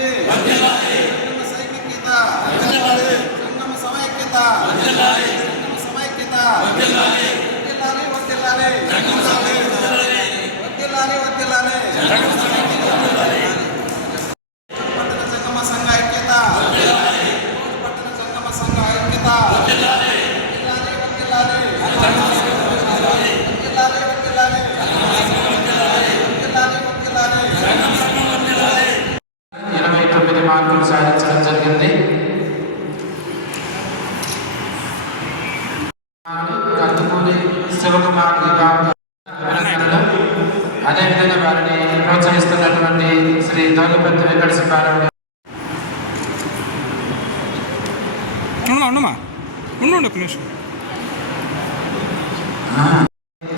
Hadi. Hadi.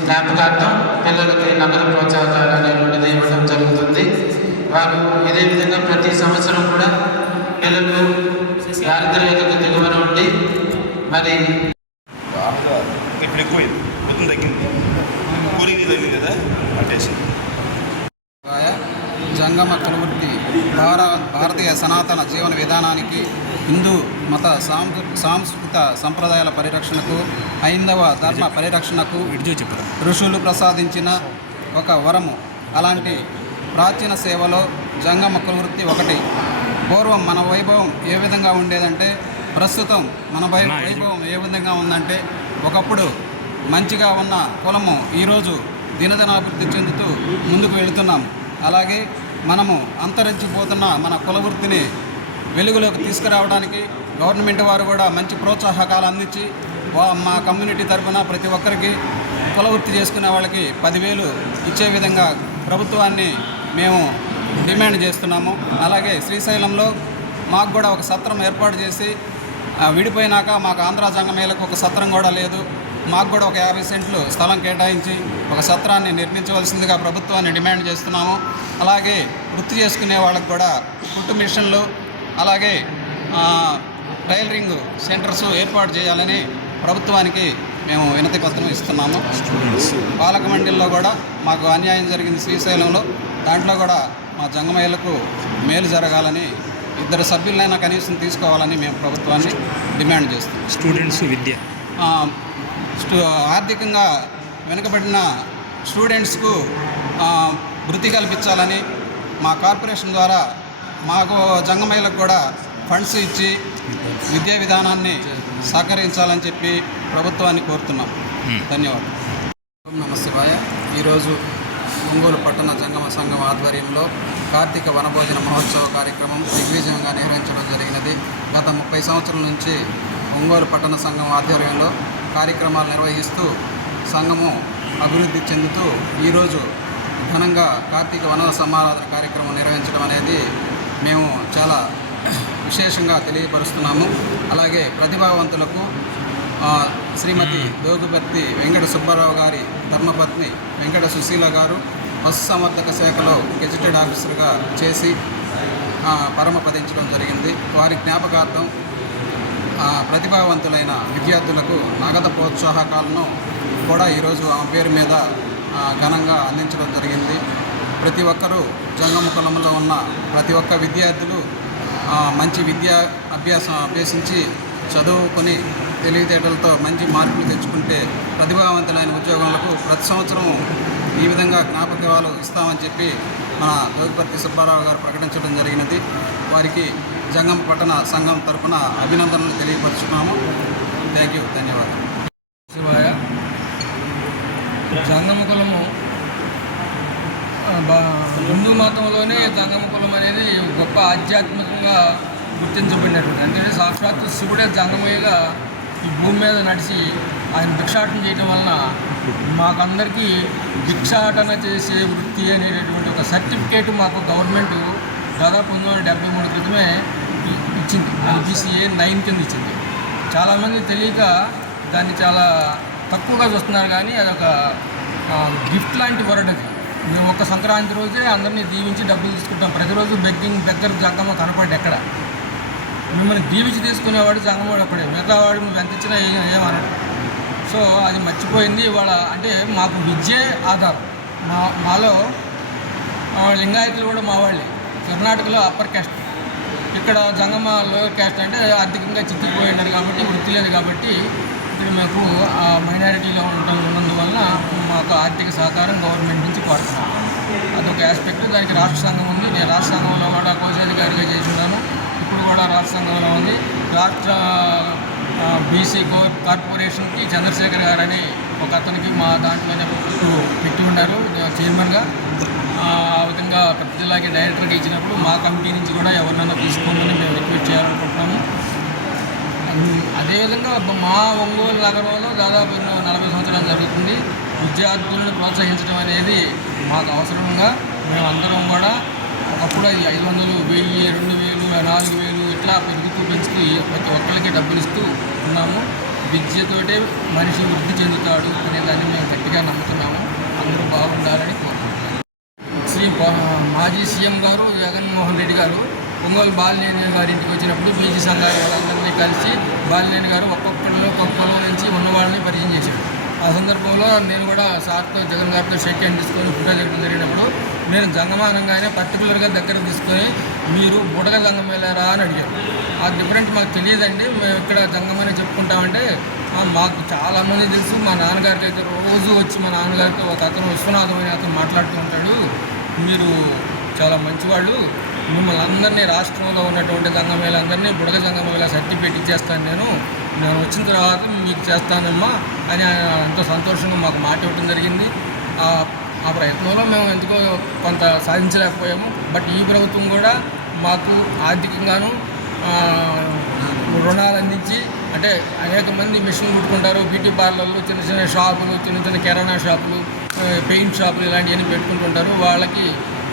జ్ఞాపకార్థం పిల్లలకి నగదు ప్రోత్సాహకాలు అనేటువంటిది ఇవ్వడం జరుగుతుంది. వారు ఇదే విధంగా ప్రతి సంవత్సరం కూడా పిల్లలు దారిద్ర్యతకు దిగువన ఉండి మరి ఇప్పుడు ఎక్కువైంది. మొత్తం తగ్గింది. కూలింగ్ తగ్గింది కదా? గాయ జంగమ కులవృత్తి భార భారతీయ సనాతన జీవన విధానానికి హిందూ మత సాంస్కృ సాంస్కృతిక సంప్రదాయాల పరిరక్షణకు హైందవ ధర్మ పరిరక్షణకు ఋషులు ప్రసాదించిన ఒక వరము. అలాంటి ప్రాచీన సేవలో జంగమ కులవృత్తి ఒకటి. పూర్వం మన వైభవం ఏ విధంగా ఉండేదంటే ప్రస్తుతం మన వైభవం ఏ విధంగా ఉందంటే ఒకప్పుడు మంచిగా ఉన్న కులము ఈరోజు దినదినాభివృద్ధి చెందుతూ ముందుకు వెళుతున్నాం. అలాగే మనము అంతరించిపోతున్న మన కులవృత్తిని వెలుగులోకి తీసుకురావడానికి గవర్నమెంట్ వారు కూడా మంచి ప్రోత్సాహకాలు అందించి మా కమ్యూనిటీ తరఫున ప్రతి ఒక్కరికి కులవృత్తి చేసుకునే వాళ్ళకి పదివేలు ఇచ్చే విధంగా ప్రభుత్వాన్ని మేము డిమాండ్ చేస్తున్నాము. అలాగే శ్రీశైలంలో మాకు కూడా ఒక సత్రం ఏర్పాటు చేసి విడిపోయినాక మాకు ఆంధ్ర జంగమేలకు ఒక సత్రం కూడా లేదు. మాకు కూడా ఒక యాభై సెంట్లు స్థలం కేటాయించి ఒక సత్రాన్ని నిర్మించవలసిందిగా ప్రభుత్వాన్ని డిమాండ్ చేస్తున్నాము. అలాగే వృత్తి చేసుకునే వాళ్ళకు కూడా కుట్టు మిషన్లు అలాగే టైలరింగ్ సెంటర్స్ ఏర్పాటు చేయాలని ప్రభుత్వానికి మేము వినతి పత్రం ఇస్తున్నాము. పాలక మండలిలో కూడా మాకు అన్యాయం జరిగింది శ్రీశైలంలో. దాంట్లో కూడా మా జంగమయ్యలకు మేలు జరగాలని ఇద్దరు సభ్యులైనా కనీసం తీసుకోవాలని మేము ప్రభుత్వాన్ని డిమాండ్ చేస్తున్నాం. స్టూడెంట్స్ విద్య. ఆర్థికంగా వెనుకబడిన స్టూడెంట్స్కు వృత్తి కల్పించాలని మా కార్పొరేషన్ ద్వారా మాకు జంగమయ్యలకు కూడా ఫండ్స్ ఇచ్చి విద్యా విధానాన్ని సహకరించాలని చెప్పి ప్రభుత్వాన్ని కోరుతున్నాం. ధన్యవాదాలు. నమ శివాయ. ఈరోజు ఒంగోలు పట్టణ జంగమ సంఘం ఆధ్వర్యంలో కార్తీక వనభోజన మహోత్సవ కార్యక్రమం దిగ్విజయంగా నిర్వహించడం జరిగినది. గత ముప్పై సంవత్సరాల నుంచి ఒంగోలు పట్టణ సంఘం ఆధ్వర్యంలో కార్యక్రమాలు నిర్వహిస్తూ సంఘము అభివృద్ధి చెందుతూ ఈరోజు ఘనంగా కార్తీక వనర సమారాధన కార్యక్రమం నిర్వహించడం అనేది మేము చాలా విశేషంగా తెలియపరుస్తున్నాము. అలాగే ప్రతిభావంతులకు శ్రీమతి దోగుపర్తి వెంకట సుబ్బారావు గారి ధర్మపత్ని వెంకట సుశీల గారు పశుసంవర్ధక శాఖలో గెజిటెడ్ ఆఫీసర్గా చేసి పరమపదించడం జరిగింది. వారి జ్ఞాపకార్థం ప్రతిభావంతులైన విద్యార్థులకు నగద ప్రోత్సాహకాలను కూడా ఈరోజు ఆమె పేరు మీద ఘనంగా అందించడం జరిగింది. ప్రతి ఒక్కరూ జంగమ కులంలో ఉన్న ప్రతి ఒక్క విద్యార్థులు మంచి విద్యా అభ్యాసం అభ్యసించి చదువుకొని తెలివితేటలతో మంచి మార్కులు తెచ్చుకుంటే ప్రతిభావంతులైన ఉద్యోగులకు ప్రతి సంవత్సరం ఈ విధంగా జ్ఞాపకాలు ఇస్తామని చెప్పి మన జోగిపర్తి సుబ్బారావు గారు ప్రకటించడం జరిగినది. వారికి జంగం పట్టణ సంఘం తరఫున అభినందనలు తెలియపరుచుకున్నాము. థ్యాంక్ యూ ధన్యవాదాలు. శివాయ జంగమ కులము హిందూ మతంలోనే జంగమ కులం అనేది గొప్ప ఆధ్యాత్మికంగా గుర్తించబడినటువంటి అంటే సాక్షాత్ శివుడే జంగమయ్యగా ఈ భూమి మీద నడిచి ఆయన భిక్షాటన చేయడం వలన మాకందరికీ భిక్షాటన చేసే వృత్తి అనేటటువంటి ఒక సర్టిఫికేట్ మాకు గవర్నమెంట్ దాదాపు పంతొమ్మిది వందల డెబ్బై మూడు క్రితమే ఇచ్చింది. ఐబీసీఏ నైన్ కింద ఇచ్చింది. చాలామంది తెలియక దాన్ని చాలా తక్కువగా చూస్తున్నారు కానీ అదొక ఒక గిఫ్ట్ లాంటి వరడ్ అది. మేము ఒక సంక్రాంతి రోజే అందరినీ దీవించి డబ్బులు తీసుకుంటాం. ప్రతిరోజు బెగ్గింగ్ దగ్గర జంగమ్మ కనపడి ఎక్కడ. మిమ్మల్ని దీవించి తీసుకునేవాడు జంగమవాడు అక్కడే మిగతా వాడు నువ్వు ఎంత ఇచ్చినా ఏం ఏమనడు సో అది మర్చిపోయింది. ఇవాళ అంటే మాకు విద్యే ఆధారం. మా మాలో ఆ, లింగాయతులు కూడా మా వాళ్ళే. కర్ణాటకలో అప్పర్ క్యాస్ట్ ఇక్కడ జంగమ లోయర్ క్యాస్ట్ అంటే ఆర్థికంగా చిక్కిపోయి కాబట్టి వృత్తి లేదు కాబట్టి ఇక్కడ మాకు ఆ మైనారిటీలో ఉండటం ఉన్నందువలన మాకు ఆర్థిక సహకారం గవర్నమెంట్ నుంచి కోరుతున్నాం. అదొక ఆస్పెక్ట్ దానికి రాష్ట్ర సంఘం ఉంది. నేను రాష్ట్ర సంఘంలో కూడా కోశాధికారిగా చేస్తున్నాను. ఇప్పుడు కూడా రాష్ట్ర సంఘంలో ఉంది. రాష్ట్ర బీసీ కో కార్పొరేషన్కి చంద్రశేఖర్ గారు అని ఒక అతనికి మా దాంట్లోనే పెట్టు- పెట్టి ఉన్నారు చైర్మన్గా. ఆ విధంగా ప్రతి జిల్లాకి డైరెక్టర్గా ఇచ్చినప్పుడు మా కమిటీ నుంచి కూడా ఎవరినైనా తీసుకోమని మేము రిక్వెస్ట్ చేయాలనుకుంటున్నాము. అదేవిధంగా మా ఒంగోలు నగరంలో దాదాపు నలభై సంవత్సరాలు జరుగుతుంది. విద్యార్థులను ప్రోత్సహించడం అనేది మాకు అవసరంగా. మేమందరం కూడా ఒకప్పుడు అది ఐదు వందలు వెయ్యి రెండు వేలు నాలుగు వేలు ఇట్లా పెరుగుతూ పెంచుతూ ప్రతి ఒక్కరికి డబ్బులు ఇస్తూ ఉన్నాము. విద్యతోటే మనిషి వృద్ధి చెందుతాడు అనే దాన్ని మేము గట్టిగా నమ్ముతున్నాము. అందరూ బాగుండాలని కోరుకుంటున్నాము. శ్రీ మాజీ సీఎం గారు జగన్మోహన్ రెడ్డి గారు ఒంగోలు బాలినేని గారి ఇంటికి వచ్చినప్పుడు బీజీ సంఘాల వాళ్ళందరినీ కలిసి బాలినేని గారు ఒక్కొక్కరిలో ఒక్కొక్కలో నుంచి ఉన్నవాళ్ళని పరిచయం చేశారు. ఆ సందర్భంలో నేను కూడా సార్తో జగన్ గారితో షేక్ హ్యాండ్ తీసుకొని ఫోటో చేయడం జరిగినప్పుడు నేను జంగమానంగానే పర్టికులర్గా దగ్గర తీసుకొని మీరు బుడగ జంగం వెళ్ళారా అని అడిగాను. ఆ డిఫరెంట్ మాకు తెలియదండి. మేము ఇక్కడ జంగమని చెప్పుకుంటామంటే మాకు చాలామంది తెలుసు. మా నాన్నగారికి అయితే రోజు వచ్చి మా నాన్నగారితో ఒక అతను విశ్వనాథం అని అతను మాట్లాడుతూ ఉంటాడు. మీరు చాలా మంచివాళ్ళు. మిమ్మల్ని అందరినీ రాష్ట్రంలో ఉన్నటువంటి సంఘమేలందరినీ బుడగ సంఘమేళ సర్టిఫికేట్ ఇచ్చేస్తాను నేను. నేను వచ్చిన తర్వాత మీకు చేస్తానమ్మా అని ఆయన ఎంతో సంతోషంగా మాకు మాట ఇవ్వడం జరిగింది. ఆ- ప్రయత్నంలో మేము ఎందుకో కొంత సాధించలేకపోయాము. బట్ ఈ ప్రభుత్వం కూడా మాకు ఆర్థికంగాను రుణాలు అందించి అంటే అనేక మంది మిషన్లు కుట్టుకుంటారు బ్యూటీ పార్లర్లు చిన్న చిన్న షాపులు చిన్న చిన్న కిరాణా షాపులు పెయింట్ షాపులు ఇలాంటివన్నీ పెట్టుకుంటుంటారు. వాళ్ళకి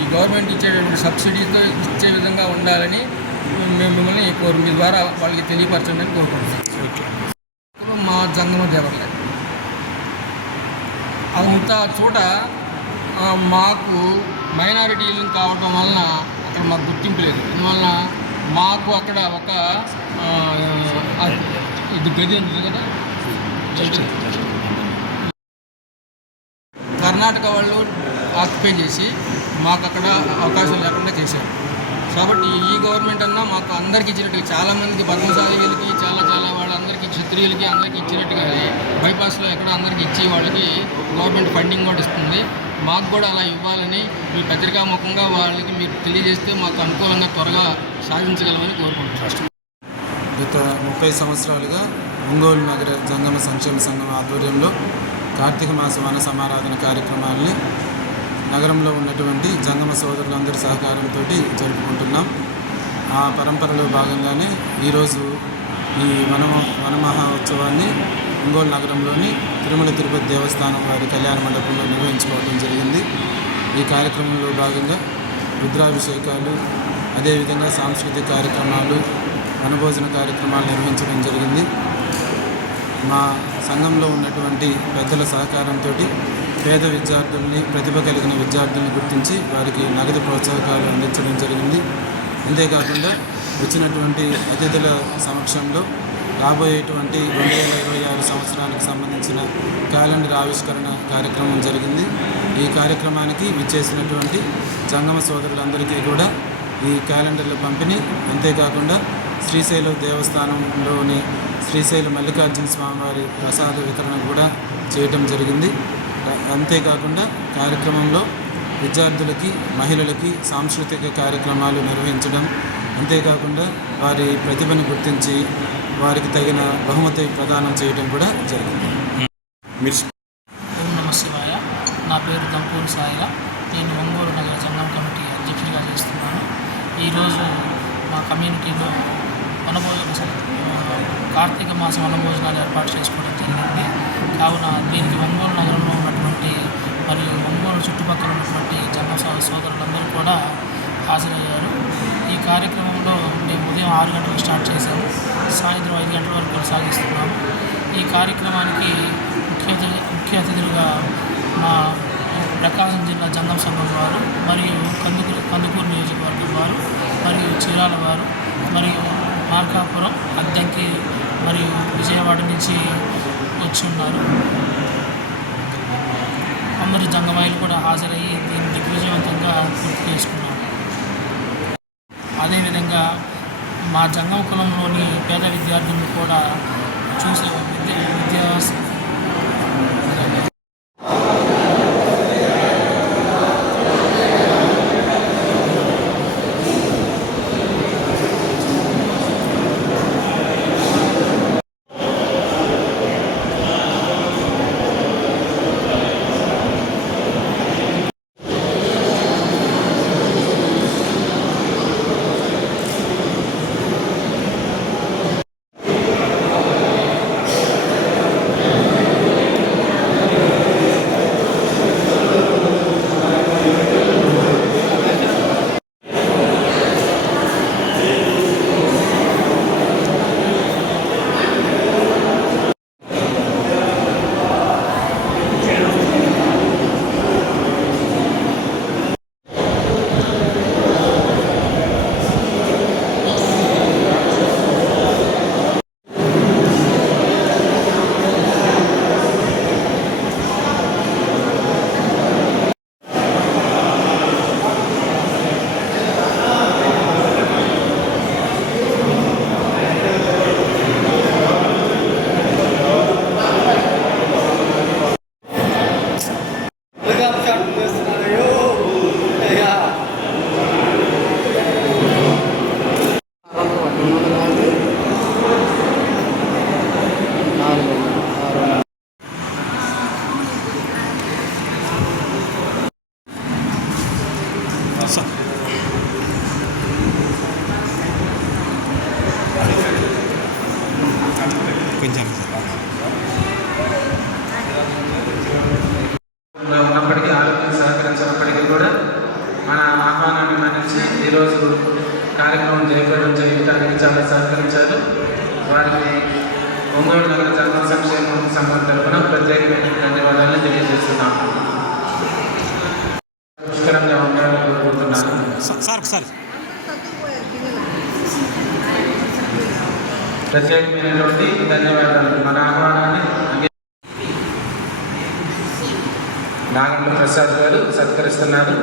ఈ గవర్నమెంట్ ఇచ్చేటువంటి సబ్సిడీతో ఇచ్చే విధంగా ఉండాలని మేము మిమ్మల్ని కోరు మీ ద్వారా వాళ్ళకి తెలియపరచండి అని కోరుకుంటున్నాం. మా జంగమ దేవర్లే అంత చోట మాకు మైనారిటీలు కావటం వలన అక్కడ మాకు గుర్తింపు లేదు. అందువలన మాకు అక్కడ ఒక ఇది గది ఉంది కదా? కర్ణాటక వాళ్ళు ఆక్యుపై చేసి మాకు అక్కడ అవకాశం లేకుండా చేశారు. కాబట్టి ఈ గవర్నమెంట్ అన్నా మాకు అందరికీ ఇచ్చినట్టుగా చాలామందికి పద్మశాలిలకి చాలా చాలా వాళ్ళందరికీ క్షత్రియులకి అందరికీ ఇచ్చినట్టుగా బైపాస్లో ఎక్కడ అందరికీ ఇచ్చి వాళ్ళకి గవర్నమెంట్ ఫండింగ్ కూడా ఇస్తుంది. మాకు కూడా అలా ఇవ్వాలని మీ పత్రికాముఖంగా వాళ్ళకి మీరు తెలియజేస్తే మాకు అనుకూలంగా త్వరగా సాధించగలమని కోరుకుంటున్నాను గత ముప్పై సంవత్సరాలుగా ఒంగోలు నగర జంగమ సంక్షేమ సంఘం ఆధ్వర్యంలో కార్తీక మాస వన సమారాధన కార్యక్రమాల్ని నగరంలో ఉన్నటువంటి జంగమ సోదరులందరి సహకారంతో జరుపుకుంటున్నాం. ఆ పరంపరలో భాగంగానే ఈరోజు ఈ వన వనమహా ఉత్సవాన్ని ఒంగోలు నగరంలోని తిరుమల తిరుపతి దేవస్థానం వారి కళ్యాణ మండపంలో నిర్వహించుకోవడం జరిగింది. ఈ కార్యక్రమంలో భాగంగా రుద్రాభిషేకాలు అదేవిధంగా సాంస్కృతిక కార్యక్రమాలు వనభోజన కార్యక్రమాలు నిర్వహించడం జరిగింది. మా సంఘంలో ఉన్నటువంటి పెద్దల సహకారంతో పేద విద్యార్థుల్ని ప్రతిభ కలిగిన విద్యార్థుల్ని గుర్తించి వారికి నగదు ప్రోత్సాహకాలు అందించడం జరిగింది. అంతేకాకుండా వచ్చినటువంటి అతిథుల సమక్షంలో రాబోయేటువంటి రెండు వేల ఇరవై ఆరు సంవత్సరానికి సంబంధించిన క్యాలెండర్ ఆవిష్కరణ కార్యక్రమం జరిగింది. ఈ కార్యక్రమానికి విచ్చేసినటువంటి జంగమ సోదరులందరికీ కూడా ఈ క్యాలెండర్ల పంపిణీ. అంతేకాకుండా శ్రీశైలం దేవస్థానంలోని శ్రీశైలం మల్లికార్జున స్వామివారి ప్రసాద వితరణ కూడా చేయటం జరిగింది. అంతేకాకుండా కార్యక్రమంలో విద్యార్థులకి మహిళలకి సాంస్కృతిక కార్యక్రమాలు నిర్వహించడం. అంతేకాకుండా వారి ప్రతిభను గుర్తించి వారికి తగిన బహుమతి ప్రదానం చేయడం కూడా జరిగింది. ఓం నమ శివాయ నా పేరు దంపూరి సాయిల నేను ఒంగోలు నగర జంగం కమిటీ అధ్యక్షుడిగా చేస్తున్నాను. ఈరోజు మా కమ్యూనిటీలో వనభోజన కార్తీక మాసం వనభోజనాలు ఏర్పాటు చేసుకోవడం జరిగింది. కావున దీనికి ఒంగోలు నగరంలో ఉన్నటువంటి మరియు ఒంగోలు చుట్టుపక్కల ఉన్నటువంటి సో- సోదరులందరూ కూడా హాజరయ్యారు. ఈ కార్యక్రమంలో మేము ఉదయం ఆరు గంటలకు స్టార్ట్ చేశాము. సాయంత్రం ఐదు గంటల వరకు కొనసాగిస్తున్నాము ఈ కార్యక్రమానికి ముఖ్య ముఖ్య అతిథులుగా మా ప్రకాశం జిల్లా జంగం సంఘం వారు మరియు కందుకూరు కందుకూరు నియోజకవర్గం వారు మరియు చీరాల వారు మరియు మార్కాపురం అద్దంకి మరియు విజయవాడ నుంచి వచ్చి ఉన్నారు అందరు జంగమాయిలు కూడా హాజరయ్యి దీన్ని దిగ్విజయవంతంగా పూర్తి చేసుకున్నారు. అదేవిధంగా మా జంగం కులంలోని పేద విద్యార్థులను కూడా చూసే విద్య చాలా సహకరించారు. వారికి ఒంగోలు నగర జనరల్ సంక్షేమ సంఘం తరఫున ప్రత్యేకమైన ధన్యవాదాలను తెలియజేస్తున్నాము పుష్కరంగా ఉండాలని కోరుకుంటున్నాను. ప్రత్యేకమైనటువంటి ధన్యవాదాలు. మన ఆహ్వానాన్ని నాగంల ప్రసాద్ గారు సత్కరిస్తున్నారు.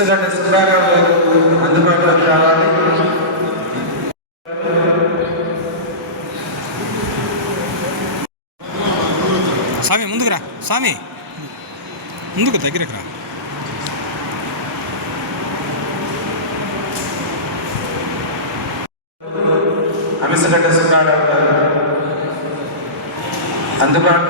మిస్గడ్డ సుబ్బారావు అందుబాటులోకి రావాలి స్వామి ముందుకు రా. స్వామి ముందుకు దగ్గరకు రా. అమిసగడ్డ సుబ్బారావు గారు అందుబాటులో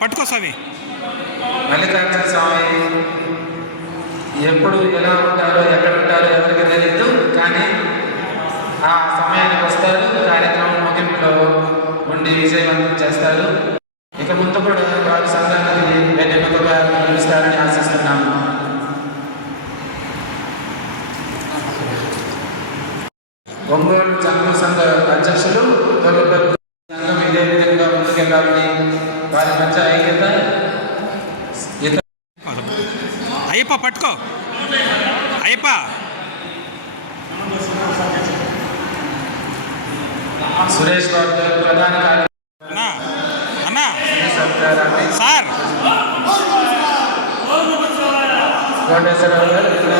పట్టుకో స్వామి. మల్లికార్జున స్వామి ఎప్పుడు ఎలా ఉంటారో ఎక్కడ ఉంటారో ఎవరికి తెలియదు కానీ ఆ సమయానికి వస్తారు కార్యక్రమం ముగింపులో ఉండి విజయవంతం చేస్తారు. ఇక ముందు కూడా వారి సంఘానికి వెన్నెముకగా నిలుస్తారని ఆశిస్తున్నాము ఒంగోలు సంఘం సంఘ అధ్యక్షులు అయ్యప్ప పట్టుకో. అయ్యప్ప. సురేష్ బాబు గారు ప్రధాన అన్నా అన్నా. సార్. కోటేశ్వరరావు గారు ఇక్కడ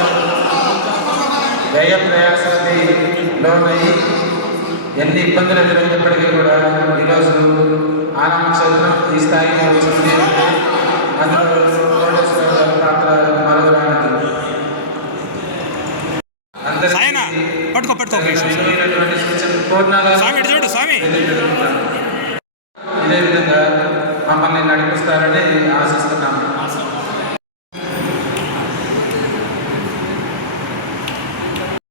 వ్యయ ప్రయాసాన్ని లోనయ్యి ఎన్ని ఇబ్బందులు ఎదురైనప్పటికీ కూడా ఈరోజు ఆనంద ఈ స్థాయికి వచ్చింది అందులో పాత్ర మరొకరానికి పట్టుకో పట్టుకో స్వామి చూడు స్వామి.